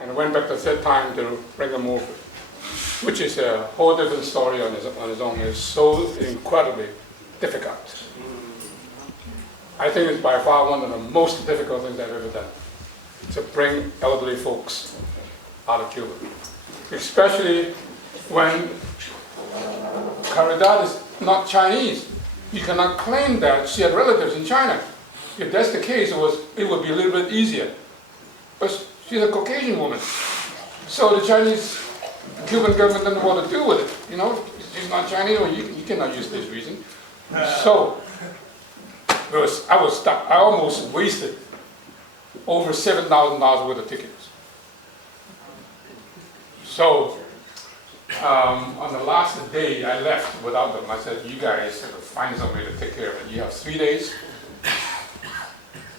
And I went back the third time to bring them over, which is a whole different story on its own. It's so incredibly difficult. I think it's by far one of the most difficult things I've ever done, to bring elderly folks out of Cuba. Especially when Coridad is not Chinese. You cannot claim that she had relatives in China. If that's the case, it would be a little bit easier. But she's a Caucasian woman. So the Chinese, Cuban government doesn't want to deal with it. You know, she's not Chinese, or you cannot use this reason. So I was stuck. I almost wasted over $7,000 worth of tickets. So on the last day I left without them, I said, you guys have to find some way to take care of it. You have 3 days,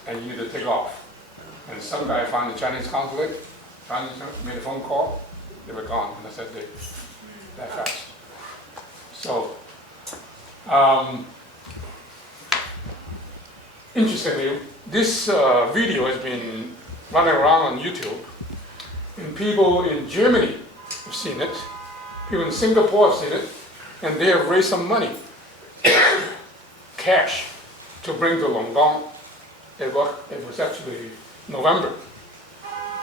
and you need to take off. And some guy found the Chinese consulate, made a phone call, they were gone. And I said, they're fast. So, interestingly, this video has been running around on YouTube, and people in Germany have seen it, people in Singapore have seen it, and they have raised some money, cash, to bring to Longdong. It was actually November.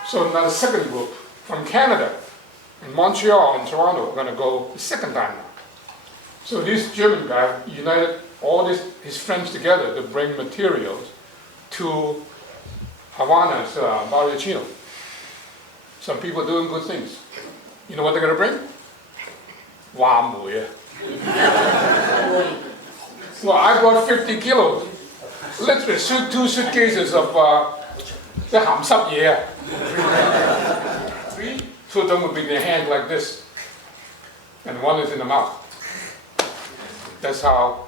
So now the second group from Canada, in Montreal and Toronto, are going to go the second time now. So this German guy united all his friends together to bring materials to Havana's Barrio Chino. Some people are doing good things. You know what they're going to bring? Wamui. Well, I brought 50 kilos. Literally 2 suitcases of the ham sap yeah. 3, 2 of them would be in their hand like this, and 1 is in the mouth. That's how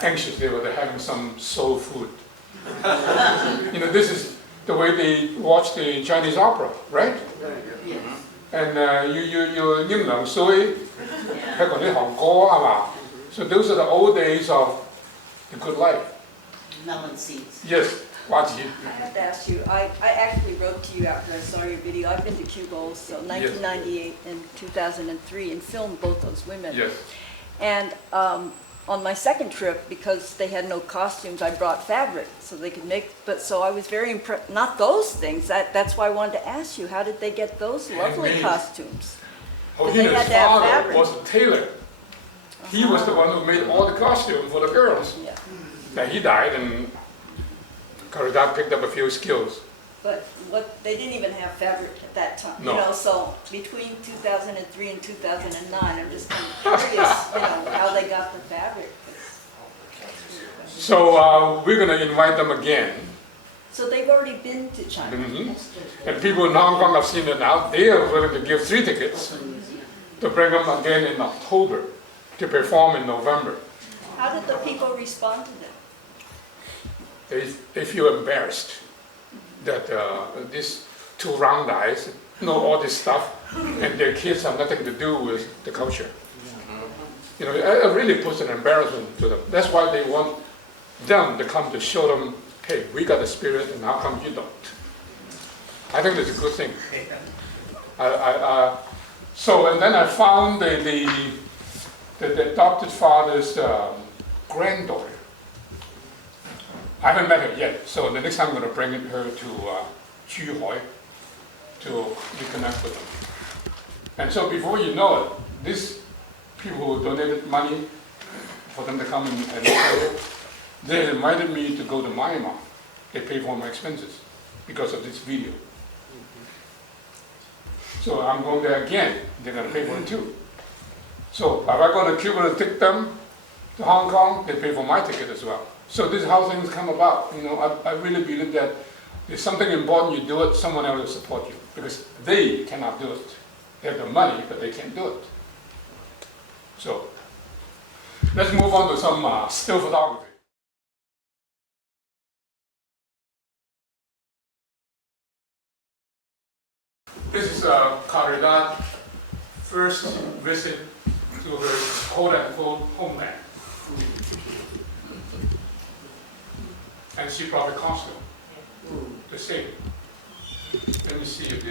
anxious they were. They're having some soul food. You know, this is the way they watch the Chinese opera, right? Yes. And you so those are the old days of the good life. Melon seeds. Yes, Waji. I have to ask you, I actually wrote to you after I saw your video. I've been to Cuba also, 1998 and 2003, and filmed both those women. Yes. And on my second trip, because they had no costumes, I brought fabric so they could make, but so I was very impressed, not those things, that's why I wanted to ask you, how did they get those lovely costumes? His father was a tailor. He was the one who made all the costumes for the girls. Yeah. Now he died, and Coridad picked up a few skills. But they didn't even have fabric at that time. No. You know, so between 2003 and 2009, I'm just kind of curious, you know, how they got the fabric. So we're going to invite them again. So they've already been to China. Mm-hmm. And people in Hong Kong have seen it now. They are willing to give 3 tickets to bring them again in October to perform in November. How did the people respond to that? They feel embarrassed that these 2 round guys know all this stuff, and their kids have nothing to do with the culture. You know, it really puts an embarrassment to them. That's why they want them to come to show them, hey, we got the spirit, and how come you don't? I think that's a good thing. So, and then I found the adopted father's granddaughter. I haven't met her yet, so the next time I'm going to bring her to Chuhoi to reconnect with them. And so before you know it, these people who donated money for them to come and they invited me to go to Myanmar. They paid for my expenses because of this video. So I'm going there again. They're going to pay for it too. So if I go to Cuba to take them to Hong Kong, they pay for my ticket as well. So this is how things come about. You know, I really believe that if something important, you do it, someone else will support you, because they cannot do it. They have the money, but they can't do it. So let's move on to some still photography. This is Coridad's first visit to her quote-unquote homeland. And she brought a costume, the same. Let me see if the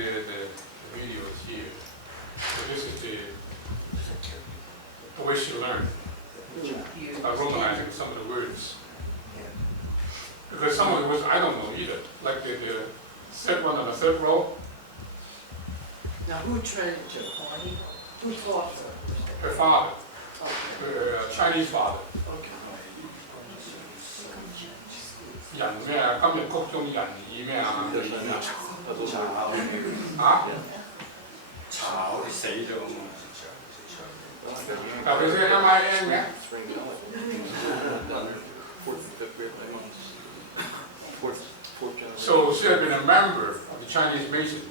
video is here. So this is the way she learned, romanizing some of the words. Because some of the words I don't know either, like the third one on the third row. Now, who trained Japan? Who taught her? Her father, Okay. her Chinese father. Okay. 人咩啊？今日谷中人耳咩啊？啊？炒死咗啊嘛！特別是 MIN 嘅。So she had been a member of the Chinese Mason.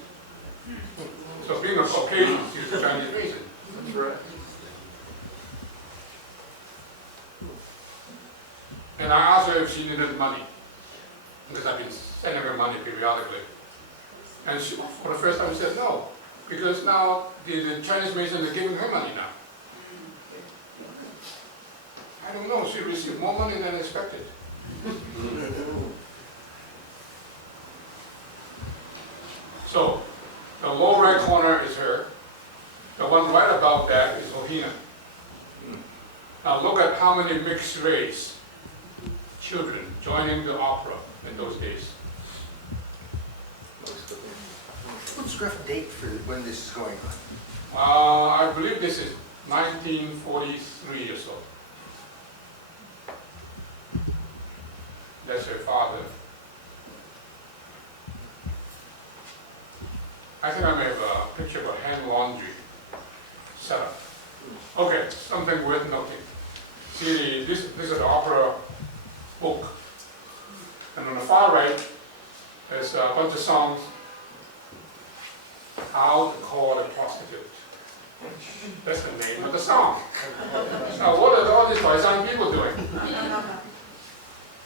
So being a Caucasian, she was a Chinese Mason. That's right. And I asked her if she needed money, because I've been sending her money periodically. And she, for the first time, said no, because now the Chinese Masons are giving her money now. I don't know, she received more money than expected. So, the lower right corner is her. The one right above that is Ohina. Now look at how many mixed race children joining the opera in those days. What's the rough date for when this is going on? I believe this is 1943 or so. That's her father. I think I may have a picture of a hand laundry setup. Okay, something worth noting. See, this is an opera book. And on the far right, there's a bunch of songs. How to Call a Prostitute. That's the name of the song. Now, what are all these Taiwan people doing?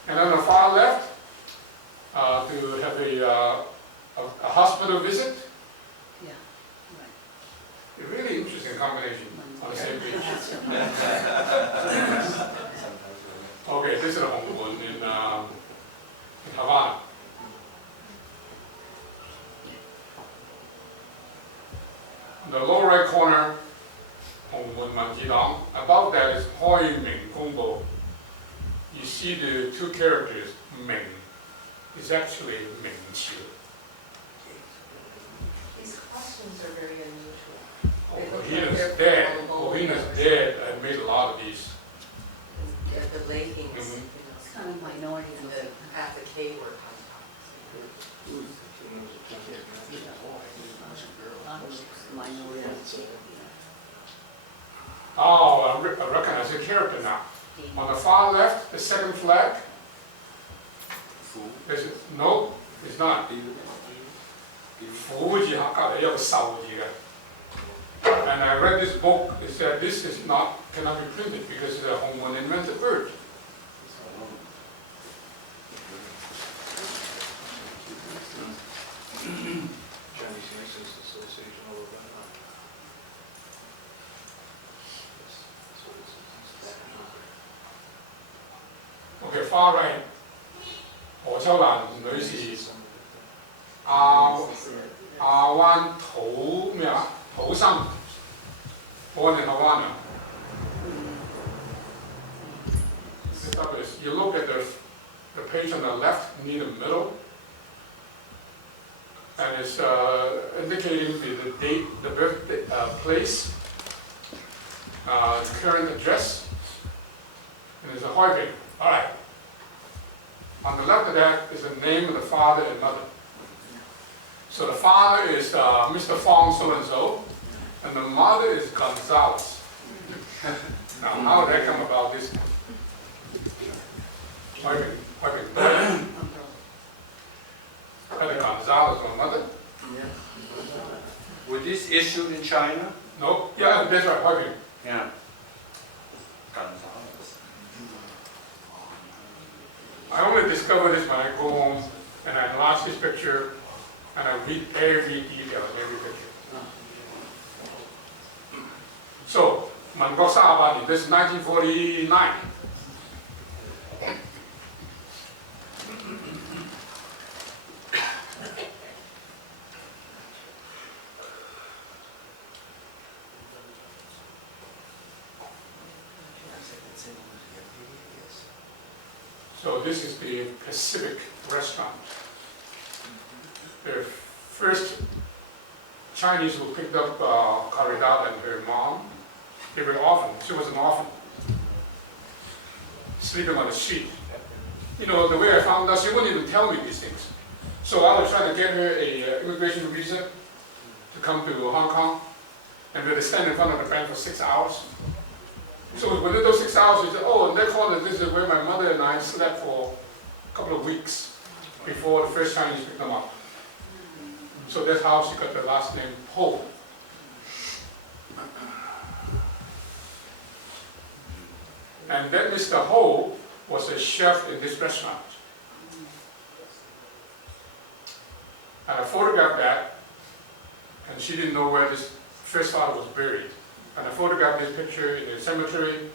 And on the far left, to have a hospital visit. Yeah, A really interesting combination on the same page. Okay, this is a home one in Havana. The lower right corner, Hongmun Manjidang. Above that is Hoi Ming Gongbo. You see the two characters, Ming, is actually Ming Qi. These costumes are very unusual. Ohina's dead. Ohina's dead. I made a lot of these. The leggings, you know, it's kind of minority and looking. the applique work on Minority. Oh, I recognize the character now. On the far left, the second flag. Is it? No, it's not. 虎字隔離有個獸字嘅。And I read this book. It said this is not cannot be printed because it's a Hongmun invented word. Chinese Masons Association all over that. Okay, far right. 何秋蘭女士亞灣土咩啊？土生 born in Havana. You look at the page on the left near the middle, and it's indicating the date, the birth place, current address, and there's a Hoiping. All right. On the left of that is the name of the father and mother. So the father is Mr. Fong so-and-so, and the mother is Gonzalez. Now, how did that come about? This Hoiping. Had Gonzalez, my mother? Was this issued in China? No, yeah, that's right, Hoiping. Yeah. I only discovered this when I go home and I enlarge this picture and I read every detail of every picture. So, 民國38年, this is 1949. So this is the Pacific restaurant. The first Chinese who picked up Coridad and her mom, they were orphan. She was an orphan, sleeping on a sheet. You know, the way I found out, she wouldn't even tell me these things. So I was trying to get her a immigration visa to come to Hong Kong, and we had to stand in front of the bank for 6 hours. So within those 6 hours, she said, oh, in that corner, this is where my mother and I slept for a couple of weeks before the first Chinese picked them up. So that's how she got the last name Ho. And then Mr. Ho was a chef in this restaurant. And I photographed that, and she didn't know where this first father was buried. And I photographed this picture in the cemetery,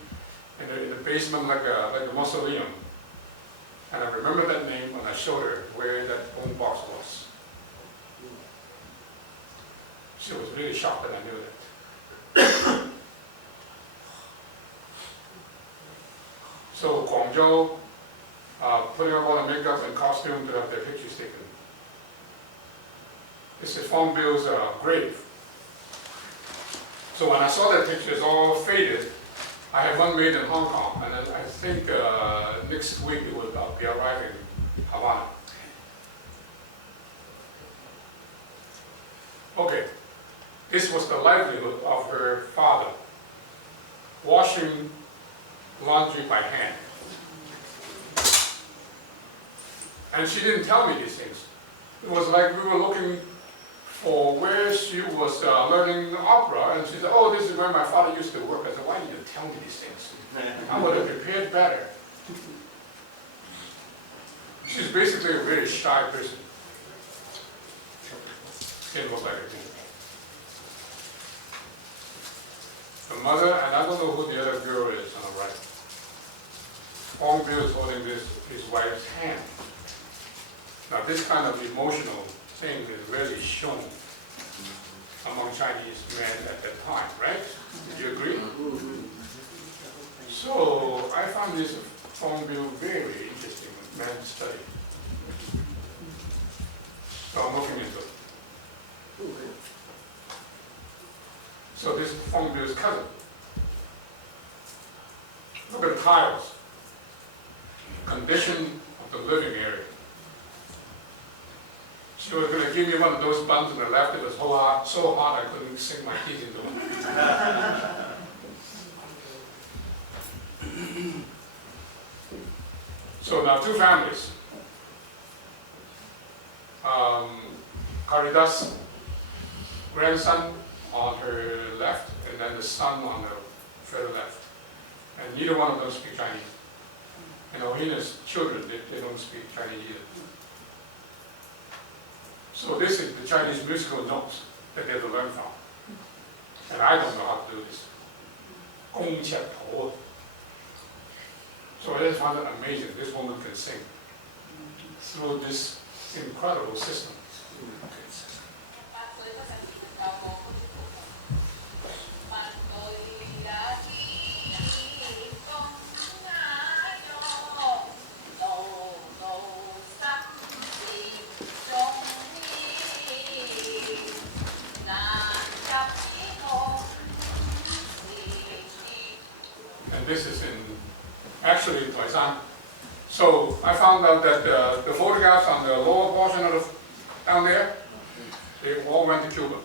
in the basement like a mausoleum. And I remember that name when I showed her where that bone box was. She was really shocked that I knew that. So Guangzhou, putting up all the makeup and costume to have their pictures taken. This is Fong Bill's grave. So when I saw that picture, it's all faded. I have one made in Hong Kong, and I think next week it will be arriving in Havana. Okay, this was the livelihood of her father, washing laundry by hand. And she didn't tell me these things. It was like we were looking for where she was learning opera, and she said, oh, this is where my father used to work. I said, why didn't you tell me these things? I would have prepared better. She's basically a very shy person. Didn't look like a teen. The mother, and I don't know who the other girl is on the right. Fong Bill is holding his wife's hand. Now this kind of emotional thing is really shown among Chinese men at that time, right? Did you agree? So I found this Fong Bill very interesting man to study. So I'm looking into it. So this is Fong Bill's cousin. Look at the tiles. Condition of the living area. She was going to give me one of those buns on the left. It was so hot I couldn't sink my teeth into it. So now two families. Coridad's grandson on her left, and then the son on the further left. And neither one of them speak Chinese. And Ohina's children, they don't speak Chinese either. So this is the Chinese musical notes that they have to learn from. And I don't know how to do this. Kong and Burma. So I just found it amazing. This woman can sing through this incredible system. This is actually in Taiwan. So I found out that the photographs on the lower portion of down there, they all went to Cuba.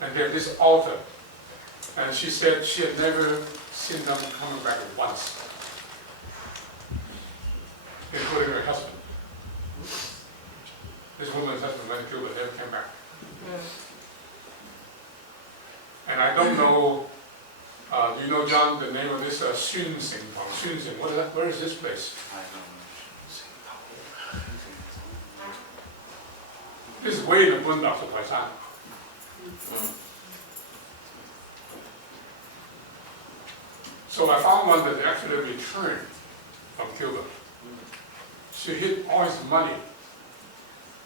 And they have this altar. And she said she had never seen them coming back once, including her husband. This woman's husband went to Cuba, never came back. And I don't know. Do you know, John, the name of this Xun Sing Pong? Xun Sing, what is that? Where is this place? This is way in the boondocks of Taiwan. So I found one that actually returned from Cuba. She hid all his money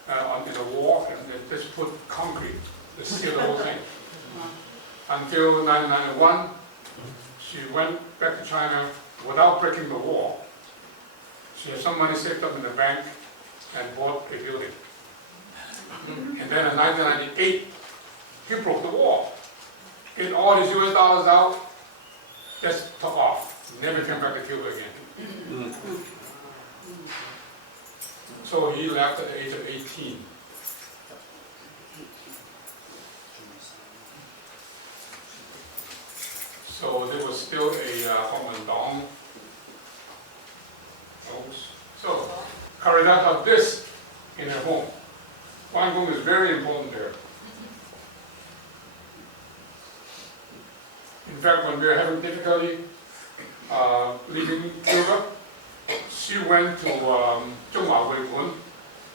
in the wall, and they just put concrete to seal the whole thing. Until 1991, she went back to China without breaking the wall, She had some money saved up in the bank and bought a building. And then in 1998, he broke the wall. Get all his US dollars out, just took off. Never came back to Cuba again. So he left at the age of 18. So there was still a home and dong. So Coridad had this in her home. Guangdong is very important there. In fact, when we were having difficulty leaving Cuba, she went to Zhonghua Weibun.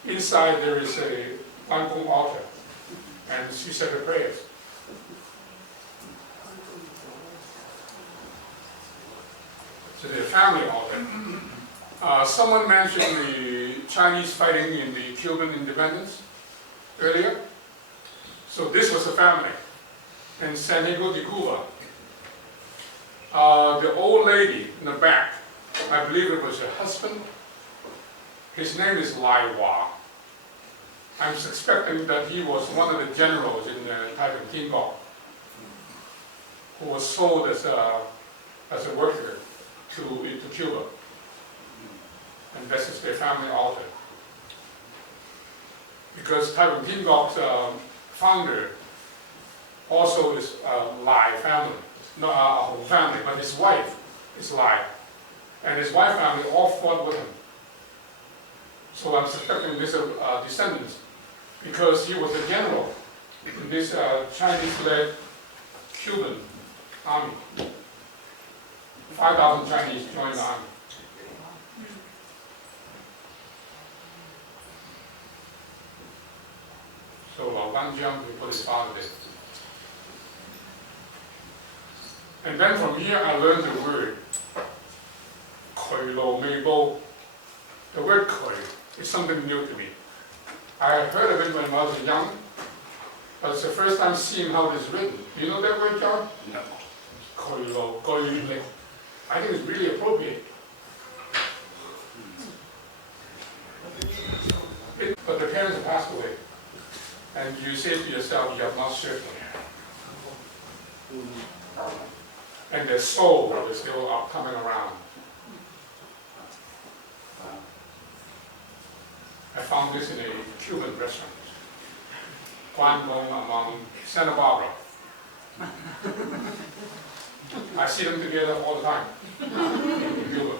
Inside there is a Guangdong altar, and she said her prayers. So the family altar. Someone mentioned the Chinese fighting in the Cuban independence earlier. So this was a family in San Diego de Cuba. The old lady in the back, I believe it was her husband. His name is Lai Hua. I'm suspecting that he was one of the generals in the Taiwan who was sold as a worker to Cuba. And this is their family altar. Because Taiwan Tingok's founder also is Lai family. Not a whole family, but his wife is Lai. And his wife family all fought with him. So I'm suspecting these are descendants because he was a general in this Chinese-led Cuban army. 5,000 Chinese joined the army. So Wang Jiang, we put his father there. And then from here I learned the word Kui Lo Mei Bo. The word Kui is something new to me. I had heard of it when I was young, but it's the first time seeing how it is written. Do you know that word, John? No. Kui Lo, Kui Le. I think it's really appropriate. But the parents have passed away. And you say to yourself, you have not served them. And their soul is still coming around. I found this in a Cuban restaurant. Guangdong among Santa Barbara. I see them together all the time in Cuba.